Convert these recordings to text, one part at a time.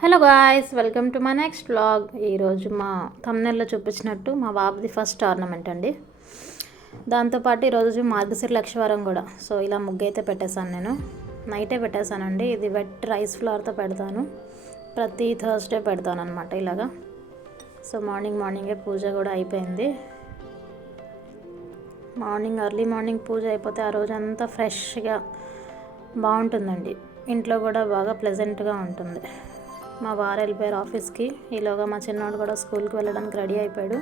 Hello guys, welcome to my next vlog. ఈరోజు మా థంబ్నెయిల్లో చూపించినట్టు మా బాబుది ఫస్ట్ టోర్నమెంట్ అండి. దాంతోపాటు ఈరోజు మార్గశిర లక్షవారం కూడా. సో ఇలా ముగ్గు అయితే పెట్టేశాను, నేను నైటే పెట్టేశానండి. ఇది వెట్ రైస్ ఫ్లవర్తో పెడతాను, ప్రతి థర్స్డే పెడతాను అనమాట ఇలాగా. సో మార్నింగే పూజ కూడా అయిపోయింది. ఎర్లీ మార్నింగ్ పూజ అయిపోతే ఆ రోజంతా ఫ్రెష్గా బాగుంటుందండి. ఇంట్లో కూడా బాగా ప్లెజెంట్గా ఉంటుంది. మా వారు వెళ్ళిపోయారు ఆఫీస్కి. ఈలోగా మా చిన్నోడు కూడా స్కూల్కి వెళ్ళడానికి రెడీ అయిపోయాడు.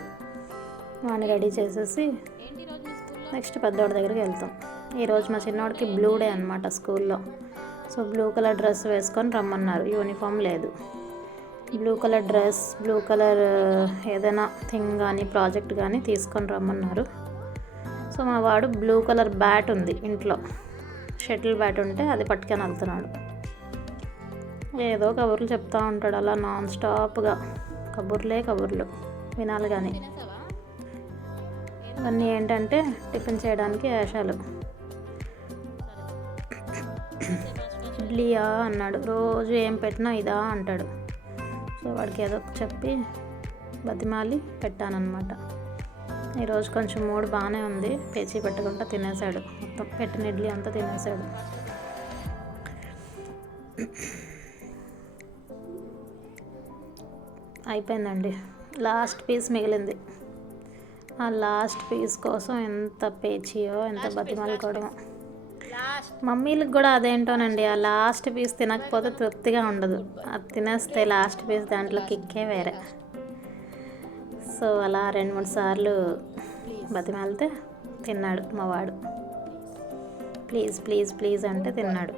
వాడిని రెడీ చేసేసి నెక్స్ట్ పెద్దోడి దగ్గరికి వెళ్తాం. ఈరోజు మా చిన్నోడికి బ్లూ డే అనమాట స్కూల్లో. సో బ్లూ కలర్ డ్రెస్ వేసుకొని రమ్మన్నారు, యూనిఫామ్ లేదు. Blue colour dress, blue colour ఏదైనా థింగ్ కానీ ప్రాజెక్ట్ కానీ తీసుకొని రమ్మన్నారు. సో మా వాడు బ్లూ కలర్ బ్యాట్ ఉంది ఇంట్లో, షటిల్ బ్యాట్ ఉంటే అది పట్టుకొని వెళ్తున్నాడు. ఏదో కబుర్లు చెప్తూ ఉంటాడు అలా నాన్ స్టాప్గా. కబుర్లు వినాలి. కానీ ఇవన్నీ ఏంటంటే టిఫిన్ చేయడానికి వేషాలు. ఇడ్లీయా అన్నాడు, రోజు ఏం పెట్టినా ఇదా అంటాడు. సో వాడికి ఏదో చెప్పి బతిమాలి పెట్టానన్నమాట. ఈరోజు కొంచెం మూడు బాగానే ఉంది, పేచీ పెట్టకుండా తినేసాడు. మొత్తం పెట్టిన ఇడ్లీ అంతా తినేసాడు. అయిపోయిందండి, లాస్ట్ పీస్ మిగిలింది. ఆ లాస్ట్ పీస్ కోసం ఎంత పేచియో, ఎంత బతిమాలుకోవడమో. మమ్మీలకు కూడా అదేంటోనండి, ఆ లాస్ట్ పీస్ తినకపోతే తృప్తిగా ఉండదు. అది తినేస్తే లాస్ట్ పీస్ దాంట్లో కిక్కే వేరే. సో అలా 2-3 సార్లు బతిమాలితే తిన్నాడు మా వాడు. ప్లీజ్ అంటే తిన్నాడు.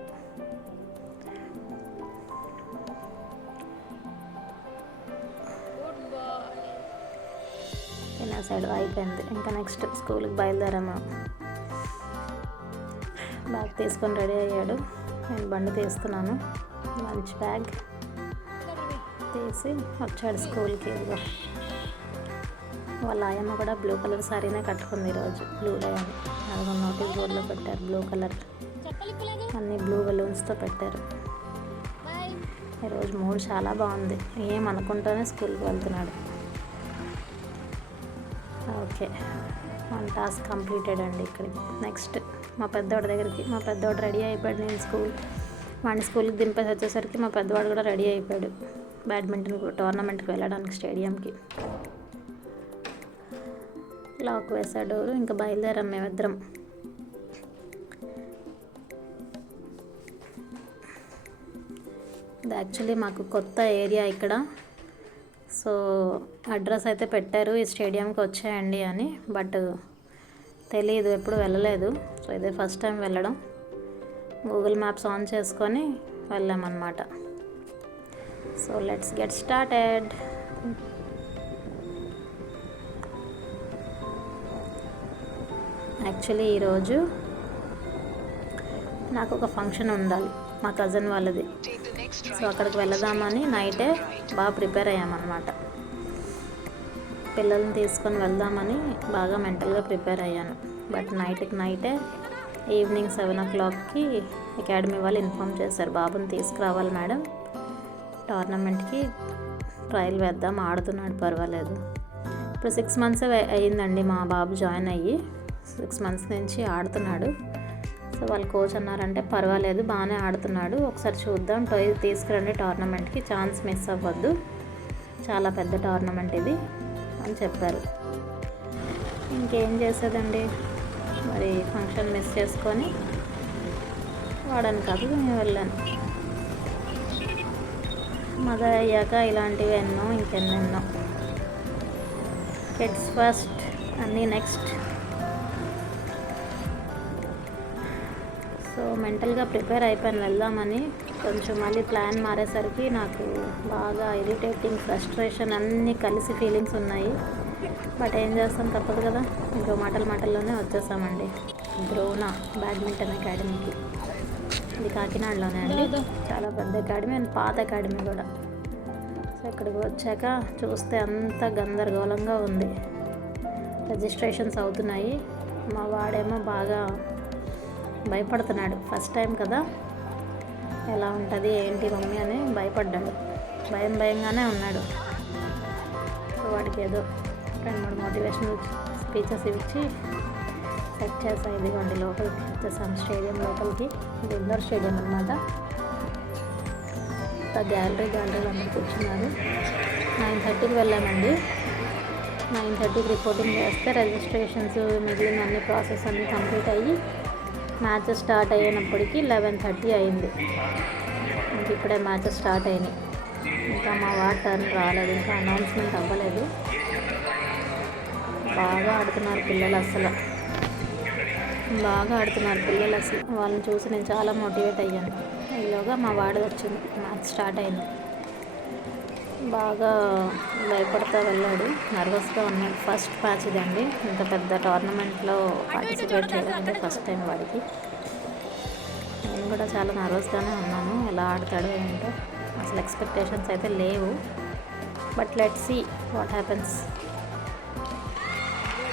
తినేసాడు, అయిపోయింది. ఇంకా నెక్స్ట్ స్కూల్కి బయలుదేరాము. బ్యాగ్ తీసుకొని రెడీ అయ్యాడు. నేను బండి తీస్తున్నాను, లంచ్ బ్యాగ్ తీసి వచ్చాడు స్కూల్కి. వాళ్ళ ఆయమ్మ కూడా బ్లూ కలర్ శారీనే కట్టుకుంది ఈరోజు, బ్లూ డే అని. అది నోటీస్ బోర్డులో పెట్టారు, బ్లూ కలర్ అన్నీ బ్లూ బెలూన్స్తో పెట్టారు. ఈరోజు మూడు చాలా బాగుంది, ఏమనుకుంటూనే స్కూల్కి వెళ్తున్నాడు. ఓకే, 1 టాస్క్ కంప్లీటెడ్ అండి. ఇక్కడికి నెక్స్ట్ మా పెద్దోడి దగ్గరికి. మా పెద్దోడు రెడీ అయిపోయాడు. నేను వాడిని స్కూల్కి దింపేసి వచ్చేసరికి మా పెద్దవాడు కూడా రెడీ అయిపోయాడు బ్యాడ్మింటన్ టోర్నమెంట్కి వెళ్ళడానికి స్టేడియంకి. లాక్ వేసాడు, ఇంకా బయలుదేరాం మేమిద్దరం. ఇది యాక్చువల్లీ మాకు కొత్త ఏరియా ఇక్కడ. సో అడ్రస్ అయితే పెట్టారు, ఈ స్టేడియంకి వచ్చేయండి అని. బట్ తెలీదు, ఎప్పుడు వెళ్ళలేదు. సో ఇదే ఫస్ట్ టైం వెళ్ళడం. గూగుల్ మ్యాప్స్ ఆన్ చేసుకొని వెళ్ళామన్నమాట. So let's get started. Actually ఈరోజు నాకు ఒక ఫంక్షన్ ఉండాలి, మా కజిన్ వాళ్ళది. సో అక్కడికి వెళదామని నైటే బాగా ప్రిపేర్ అయ్యామన్నమాట. పిల్లల్ని తీసుకొని వెళ్దామని బాగా మెంటల్గా ప్రిపేర్ అయ్యాను. బట్ నైటే ఈవినింగ్ 7 o'clockకి అకాడమీ వాళ్ళు ఇన్ఫామ్ చేశారు, బాబుని తీసుకురావాలి మేడం, టోర్నమెంట్కి ట్రయల్ వేద్దాం, ఆడుతున్నాడు పర్వాలేదు. ఇప్పుడు 6 months అయ్యిందండి మా బాబు జాయిన్ అయ్యి. 6 months నుంచి ఆడుతున్నాడు. సో వాళ్ళ కోచ్ అన్నారంటే పర్వాలేదు, బాగానే ఆడుతున్నాడు, ఒకసారి చూద్దాం, తీసుకురండి టోర్నమెంట్కి, ఛాన్స్ మిస్ అవ్వద్దు, చాలా పెద్ద టోర్నమెంట్ ఇది అని చెప్పారు. ఇంకేం చేసేదండి, మరి ఫంక్షన్ మిస్ చేసుకొని వాడని కాదు నేను వెళ్ళాను. మదర్ అయ్యాక ఇలాంటివి ఎన్నో, ఇంకెన్నెన్నో. కిడ్స్ ఫస్ట్ అన్నీ నెక్స్ట్. సో మెంటల్గా ప్రిపేర్ అయిపోయాను వెళ్దామని. కొంచెం మళ్ళీ ప్లాన్ మారేసరికి నాకు బాగా ఇరిటేటింగ్, ఫ్రస్ట్రేషన్ అన్నీ కలిసి ఫీలింగ్స్ ఉన్నాయి. బట్ ఏం చేస్తాం, తప్పదు కదా. ఇంకో మాటల్లోనే వచ్చేసామండి ద్రోణ బ్యాడ్మింటన్ అకాడమీకి. ఇది కాకినాడలోనే అండి, చాలా పెద్ద అకాడమీ అండ్ పాత అకాడమీ కూడా. సో ఇక్కడికి వచ్చాక చూస్తే అంత గందరగోళంగా ఉంది. రిజిస్ట్రేషన్స్ అవుతున్నాయి. మా వాడేమో బాగా భయపడుతున్నాడు, ఫస్ట్ టైం కదా, ఎలా ఉంటుంది ఏంటి మమ్మీ అని భయపడ్డాడు. భయంగానే ఉన్నాడు. సో వాడికి ఏదో 2-3 మోటివేషనల్ స్పీచెస్ ఇచ్చి సెట్ చేసాం. ఇదిగోండి లోపలికి వచ్చేసాం, స్టేడియం లోపలికి. ఇది ఇండోర్ స్టేడియం అనమాట. గ్యాలరీలో అందరూ కూర్చున్నారు. 9:30కి వెళ్ళామండి. 9:30కి రిపోర్టింగ్ చేస్తే రిజిస్ట్రేషన్స్ మిగిలిన అన్ని ప్రాసెస్ అన్నీ కంప్లీట్ అయ్యి మ్యాచెస్ స్టార్ట్ అయ్యేటప్పటికి 11:30 అయింది. ఇంక ఇప్పుడే మ్యాచెస్ స్టార్ట్ అయినాయి. ఇంకా మా వార్డ్ టర్న్ రాలేదు, ఇంకా అనౌన్స్మెంట్ అవ్వలేదు. బాగా ఆడుతున్నారు పిల్లలు అసలు. వాళ్ళని చూసి నేను చాలా మోటివేట్ అయ్యాను. ఈలోగా మా వాడిది వచ్చింది, మ్యాచ్ స్టార్ట్ అయింది. బాగా భయపడతా వెళ్ళాడు, నర్వస్గా ఉన్నాడు. ఫస్ట్ మ్యాచ్ ఇదండి, ఇంత పెద్ద టోర్నమెంట్లో పార్టిసిపేట్ చేయడం ఫస్ట్ టైం వాడికి. నేను కూడా చాలా నర్వస్గానే ఉన్నాను, ఎలా ఆడతాడో ఏంటో. అసలు ఎక్స్పెక్టేషన్స్ అయితే లేవు, but let's see what happens.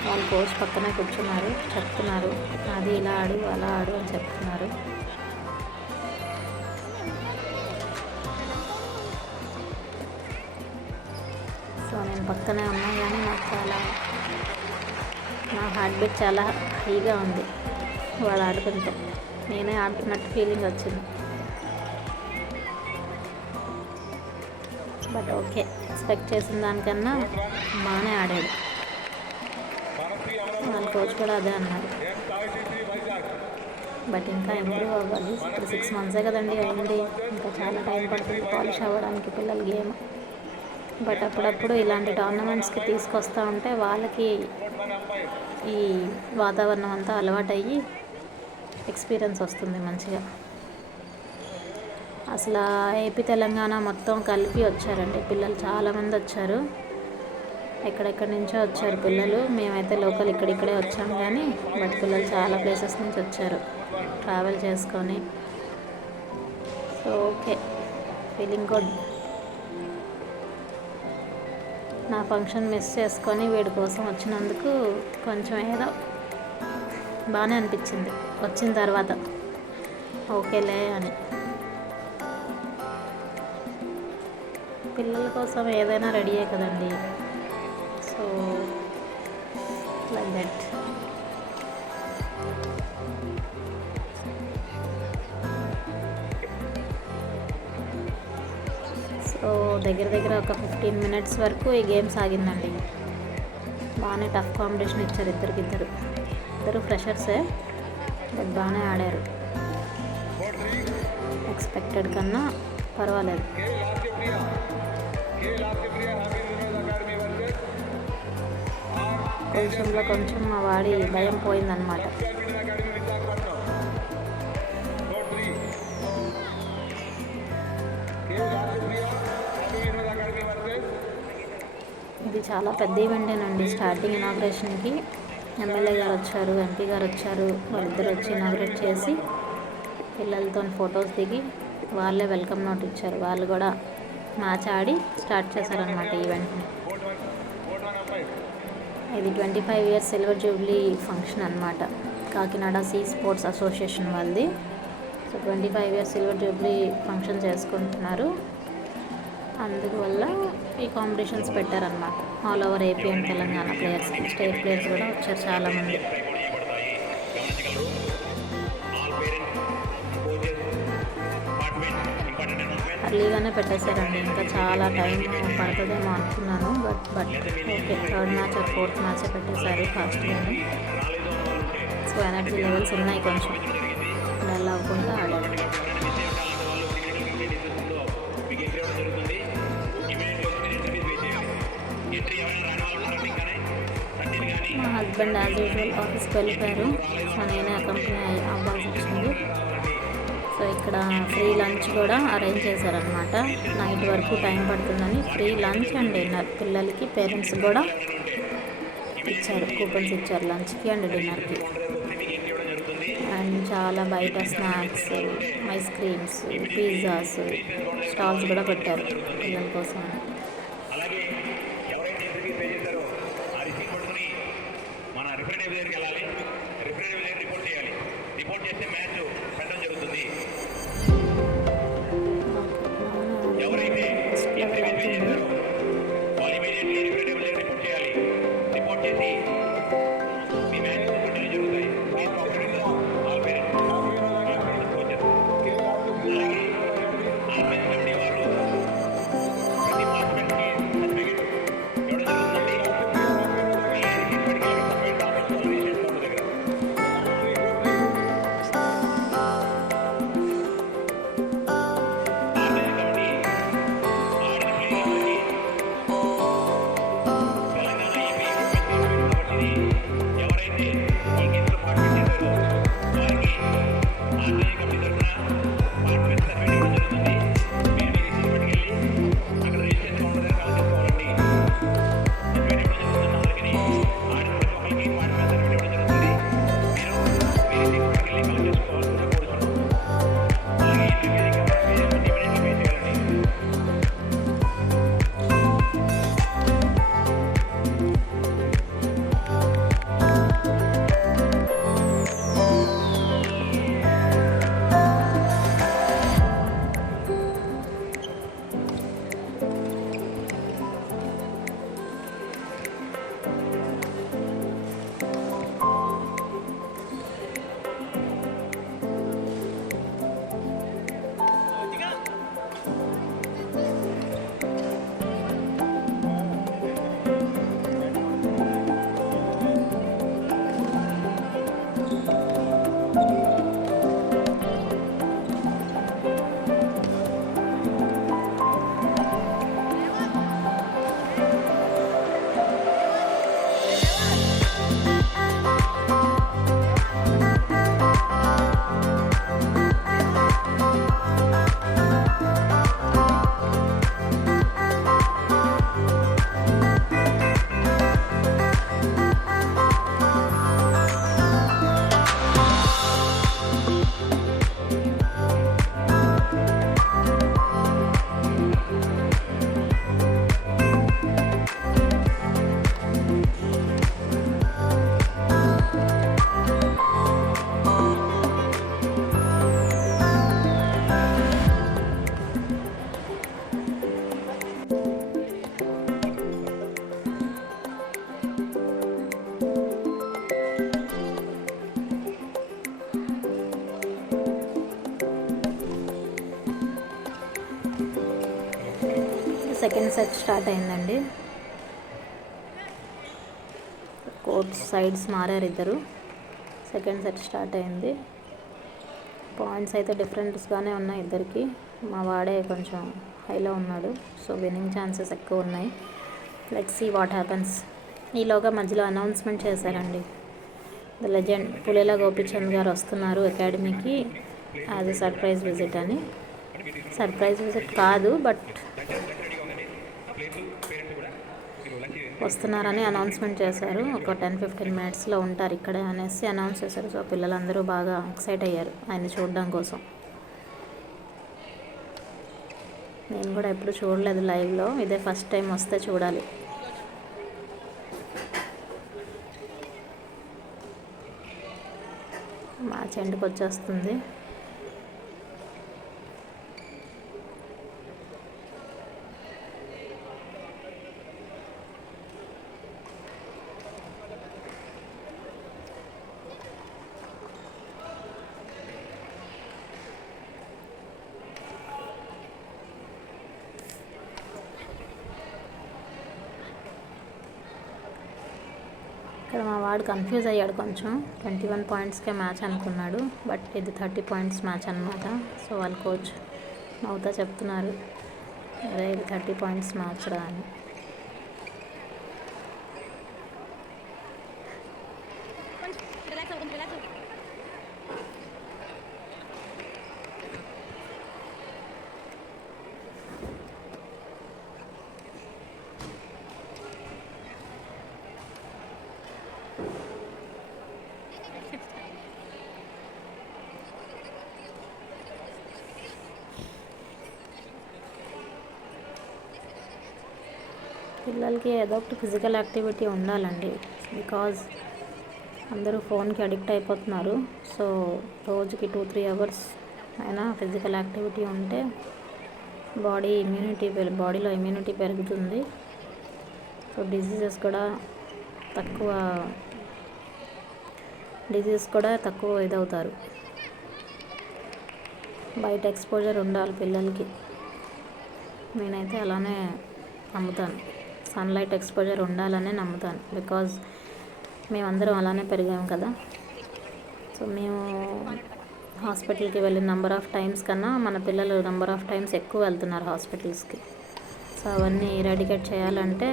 వాళ్ళ కోచ్ పక్కనే కూర్చున్నారు, చెప్తున్నారు అది ఇలా ఆడు అలా ఆడు అని చెప్తున్నారు. సో నేను పక్కనే ఉన్నా కానీ నా హార్ట్ బీట్ చాలా హైగా ఉంది. వాళ్ళు ఆడుతుంటే నేనే ఆడుతున్నట్టు ఫీలింగ్ వచ్చింది. బట్ ఓకే, ఎక్స్పెక్ట్ చేసిన దానికన్నా బాగానే ఆడాడు. వాళ్ళ కోచ్ కూడా అదే అన్నారు. బట్ ఇంకా ఇంప్రూవ్ అవ్వాలి. ఇప్పుడు 6 months కదండి అయింది, ఇంకా చాలా టైం పడుతుంది పాలిష్ అవ్వడానికి పిల్లల గేమ్. బట్ అప్పుడప్పుడు ఇలాంటి టోర్నమెంట్స్కి తీసుకొస్తూ ఉంటే వాళ్ళకి ఈ వాతావరణం అంతా అలవాటయ్యి ఎక్స్పీరియన్స్ వస్తుంది మంచిగా. అసలు ఏపీ తెలంగాణ మొత్తం కలిపి వచ్చారండి పిల్లలు, చాలామంది వచ్చారు. ఎక్కడెక్కడి నుంచో వచ్చారు పిల్లలు. మేమైతే లోకల్ ఇక్కడిక్కడే వచ్చాం కానీ బట్ పిల్లలు చాలా ప్లేసెస్ నుంచి వచ్చారు ట్రావెల్ చేసుకొని. So okay, feeling good. నా ఫంక్షన్ మిస్ చేసుకొని వీడి కోసం వచ్చినందుకు కొంచెం ఏదో బాగానే అనిపించింది వచ్చిన తర్వాత, ఓకేలే అని. పిల్లల కోసం ఏదైనా రెడీయే కదండి. So like that. సో దగ్గర ఒక 15 minutes వరకు ఈ గేమ్ సాగిందండి. బాగానే టఫ్ కాంపిటీషన్ ఇచ్చారు ఇద్దరు ఫ్రెషర్సే, బట్ బాగానే ఆడారు. ఎక్స్పెక్టెడ్ కన్నా పర్వాలేదు. కొంచెం మా వాడి భయం పోయిందనమాట. ఇది చాలా పెద్ద ఈవెంటేనండి. స్టార్టింగ్ ఇనాగ్రేషన్కి ఎమ్మెల్యే గారు వచ్చారు, ఎంపీ గారు వచ్చారు. వాళ్ళిద్దరు వచ్చి ఇనాగ్రేట్ చేసి పిల్లలతో ఫొటోస్ దిగి వాళ్ళే వెల్కమ్ నోట్ ఇచ్చారు. వాళ్ళు కూడా మ్యాచ్ ఆడి స్టార్ట్ చేశారనమాట ఈవెంట్ని. ఇది 25 years సిల్వర్ జూబ్లీ ఫంక్షన్ అనమాట, కాకినాడ సీ స్పోర్ట్స్ అసోసియేషన్ వాళ్ళది. So 25 years silver jubilee function చేసుకుంటున్నారు. అందువల్ల ఈ కాంపిటీషన్స్ పెట్టారనమాట. All over AP and Telangana ప్లేయర్స్కి, స్టేట్ ప్లేయర్స్ కూడా వచ్చారు చాలామంది. అర్లీగానే పెట్టేశారండి, ఇంకా చాలా టైం పడుతుందేమో అనుకున్నాను. But okay, 3rd match or 4th match పెట్టేశారు ఫాస్ట్గానే. సో ఎనర్జీ లెవెల్స్ ఉన్నాయి, కొంచెం డల్ అవ్వకుండా ఆడారు. మా హస్బెండ్ యాజ్ యూజువల్ ఆఫీస్కి వెళ్ళిపోయారు. సో నేనే కంపెనీ అవ్వాల్సి వచ్చింది. సో ఇక్కడ ఫ్రీ లంచ్ కూడా అరేంజ్ చేశారనమాట. నైట్ వరకు టైం పడుతుందని ఫ్రీ లంచ్ అండ్ డిన్నర్ పిల్లలకి, పేరెంట్స్కి కూడా ఇచ్చారు. కూపన్స్ ఇచ్చారు లంచ్కి అండ్ డిన్నర్కి. అండ్ చాలా బయట snacks, ice creams, pizzas stalls కూడా పెట్టారు పిల్లల కోసం. సెకండ్ సెట్ స్టార్ట్ అయిందండి. కోర్ట్ సైడ్స్ మారారు ఇద్దరు. సెకండ్ సెట్ స్టార్ట్ అయింది. పాయింట్స్ అయితే డిఫరెంట్స్గానే ఉన్నాయి ఇద్దరికి. మా వాడే కొంచెం హైలో ఉన్నాడు, సో విన్నింగ్ ఛాన్సెస్ ఎక్కువ ఉన్నాయి. Let's see what happens. ఈలోగా మధ్యలో అనౌన్స్మెంట్ చేశారండి, ద లెజెండ్ పులేల గోపిచంద్ గారు వస్తున్నారు అకాడమీకి యాజ్ ఎ సర్ప్రైజ్ విజిట్ అని. సర్ప్రైజ్ విజిట్ కాదు, బట్ వస్తున్నారని అనౌన్స్మెంట్ చేశారు. ఒక 10-15 మినిట్స్లో ఉంటారు ఇక్కడే అనేసి అనౌన్స్ చేశారు. సో పిల్లలందరూ బాగా ఎక్సైట్ అయ్యారు ఆయన్ని చూడడం కోసం. నేను కూడా ఎప్పుడు చూడలేదు లైవ్లో, ఇదే ఫస్ట్ టైం వస్తే చూడాలి. మ్యాచ్ ఎండ్కి వచ్చేస్తుంది. ఇక్కడ మా వాడు కన్ఫ్యూజ్ అయ్యాడు కొంచెం. 21 పాయింట్స్కే మ్యాచ్ అనుకున్నాడు, బట్ ఇది 30 పాయింట్స్ మ్యాచ్ అనమాట. సో వాళ్ళ కోచ్ నవ్వుతా చెప్తున్నారు, అదే ఇది 30 పాయింట్స్ మ్యాచ్ రా అని. పిల్లలకి ఏదో ఒకటి ఫిజికల్ యాక్టివిటీ ఉండాలండి, బికాజ్ అందరూ ఫోన్కి అడిక్ట్ అయిపోతున్నారు. సో రోజుకి 2-3 అవర్స్ అయినా ఫిజికల్ యాక్టివిటీ ఉంటే బాడీలో ఇమ్యూనిటీ పెరుగుతుంది. సో డిసీజెస్ కూడా తక్కువ ఇదవుతారు. బయట ఎక్స్పోజర్ ఉండాలి పిల్లలకి. నేనైతే అలానే నమ్ముతాను, సన్లైట్ ఎక్స్పోజర్ ఉండాలనే నమ్ముతాను. బికాజ్ మేమందరం అలానే పెరిగాము కదా. సో మేము హాస్పిటల్కి వెళ్ళిన నెంబర్ ఆఫ్ టైమ్స్ కన్నా మన పిల్లలు నెంబర్ ఆఫ్ టైమ్స్ ఎక్కువ వెళ్తున్నారు హాస్పిటల్స్కి. సో అవన్నీ ఎరాడికేట్ చేయాలంటే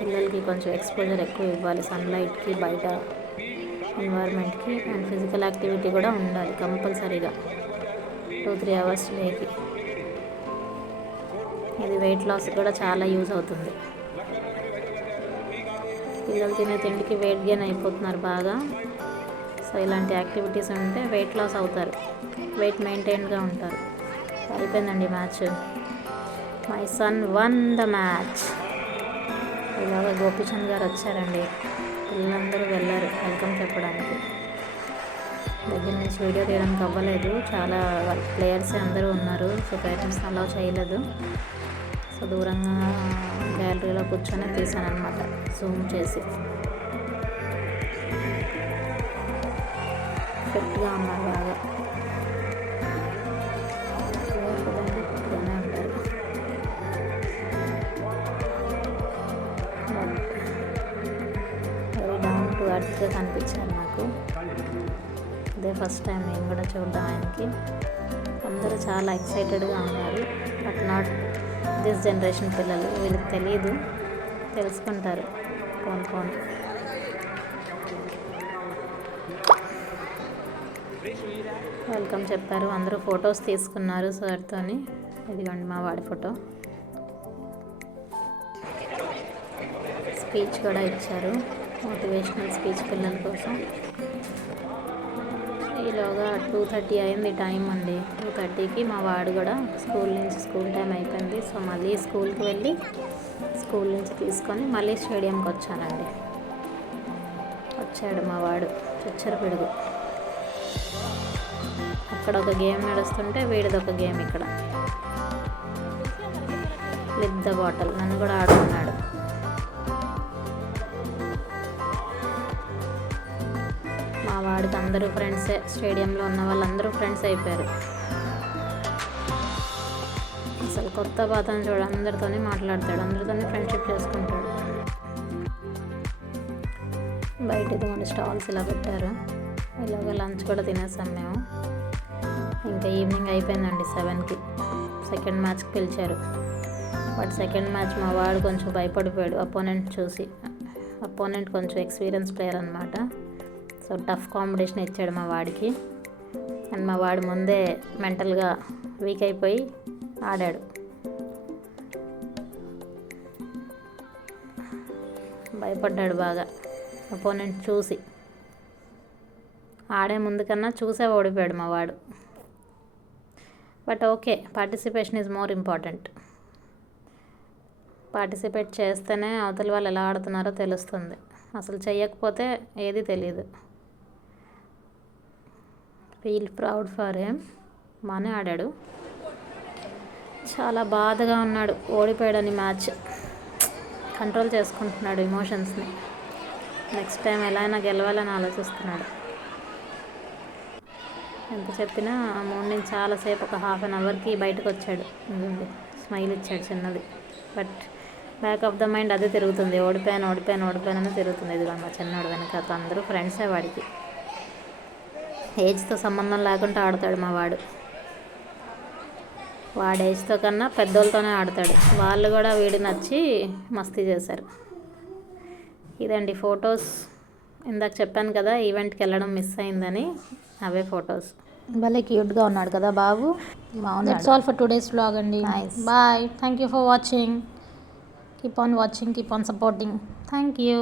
పిల్లలకి కొంచెం ఎక్స్పోజర్ ఎక్కువ ఇవ్వాలి, సన్లైట్కి, బయట ఎన్వైర్న్మెంట్కి. అండ్ ఫిజికల్ యాక్టివిటీ కూడా ఉండాలి కంపల్సరీగా 2-3 అవర్స్ డేకి. ఇది వెయిట్ లాస్ కూడా చాలా యూజ్ అవుతుంది. పిల్లలు తినే తిండికి వెయిట్ గెయిన్ అయిపోతున్నారు బాగా. సో ఇలాంటి యాక్టివిటీస్ ఉంటే వెయిట్ లాస్ అవుతారు, వెయిట్ మెయింటైన్గా ఉంటారు. అయిపోయిందండి match. My son one the match. ఇలాగ గోపిచంద్ గారు వచ్చారండి, పిల్లలందరూ వెళ్ళారు వెల్కమ్ చెప్పడానికి. దగ్గర నుంచి వీడియో తీయడానికి అవ్వలేదు, చాలా ప్లేయర్సే అందరూ ఉన్నారు. సో పేరెంట్స్ అలౌ చేయలేదు. సో దూరంగా గ్యాలరీలో కూర్చొని తీసాను అనమాట, జూమ్ చేసి. ఫిట్గా ఉన్నారు బాగా, ఫిట్గానే ఉంటారు. వెరీ డౌన్ టు ఎర్త్గా కనిపించారు నాకు. ఇదే ఫస్ట్ టైం నేను కూడా చూడడం ఆయనకి. అందరూ చాలా ఎక్సైటెడ్గా ఉన్నారు, బట్ నాట్ దిస్ జనరేషన్ పిల్లలు. వీళ్ళకి తెలియదు, తెలుసుకుంటారు పోను. వెల్కమ్ చెప్పారు, అందరూ ఫొటోస్ తీసుకున్నారు సార్తోని. ఇదిగోండి మా వాడి ఫోటో. స్పీచ్ కూడా ఇచ్చారు, మోటివేషనల్ స్పీచ్ పిల్లల కోసం. ఈలోగా 2:30 అయింది టైం అండి. 2:30కి మా వాడు కూడా స్కూల్ టైం అయిపోయింది. సో మళ్ళీ స్కూల్కి వెళ్ళి స్కూల్ నుంచి తీసుకొని మళ్ళీ స్టేడియంకి వచ్చానండి. వచ్చాడు మా వాడు చిచ్చర పిడుగు. అక్కడ ఒక గేమ్ నడుస్తుంటే వీడిది ఒక గేమ్ ఇక్కడ. లిప్ ద బాటిల్ నన్ను కూడా ఆడుకున్నాడు. మా వాడికి అందరూ ఫ్రెండ్సే, స్టేడియంలో ఉన్న వాళ్ళందరూ ఫ్రెండ్స్ అయిపోయారు. అసలు కొత్త పాతని చూడు అందరితోనే మాట్లాడతాడు, అందరితోనే ఫ్రెండ్షిప్ చేసుకుంటాడు. బయట ఇదిగోండి స్టాల్స్ ఇలా పెట్టారు. ఇలాగ లంచ్ కూడా తినేసాం మేము. ఇంకా ఈవినింగ్ అయిపోయిందండి 7కి. సెకండ్ మ్యాచ్కి పిలిచారు. బట్ సెకండ్ మ్యాచ్ మా వాడు కొంచెం భయపడిపోయాడు అపోనెంట్ చూసి. అపోనెంట్ కొంచెం ఎక్స్పీరియన్స్ ప్లేయర్ అనమాట. సో టఫ్ కాంపిటీషన్ ఇచ్చాడు మా వాడికి. అండ్ మా వాడు ముందే మెంటల్గా వీక్ అయిపోయి ఆడాడు. భయపడ్డాడు బాగా అపోనెంట్ చూసి. ఆడే ముందు కన్నా చూసే ఓడిపోయాడు మా వాడు. But okay, participation is more important. Participate చేస్తేనే అవతల వాళ్ళు ఎలా ఆడుతున్నారో తెలుస్తుంది. అసలు చెయ్యకపోతే ఏది తెలియదు. Feel proud for him. బాగానే ఆడాడు. చాలా బాధగా ఉన్నాడు ఓడిపోయాడని. మ్యాచ్ కంట్రోల్ చేసుకుంటున్నాడు ఎమోషన్స్ని. నెక్స్ట్ టైం ఎలా అయినా గెలవాలని ఆలోచిస్తున్నాడు. ఎంత చెప్పినా మూడు నుంచి చాలాసేపు ఒక హాఫ్ అన్ అవర్కి బయటకు వచ్చాడు. స్మైల్ ఇచ్చాడు చిన్నది. But back of the mind అదే తిరుగుతుంది. ఓడిపోయాను అని తిరుగుతుంది. ఇదిగో మా చిన్నోడు వెనక అందరూ ఫ్రెండ్సే వాడికి. ఏజ్తో సంబంధం లేకుండా ఆడతాడు మా వాడు. వాడి ఏజ్తో కన్నా పెద్దోళ్ళతోనే ఆడతాడు. వాళ్ళు కూడా వీడి నచ్చి మస్తీ చేశారు. ఇదండి ఫొటోస్. ఇందాక చెప్పాను కదా ఈవెంట్కి వెళ్ళడం మిస్ అయిందని, అవే ఫొటోస్. భలే క్యూట్గా ఉన్నాడు కదా బాబు. బాగుంది. That's all for today's vlog అండి. Bye. Thank you for watching. Keep on watching, keep on supporting. Thank you.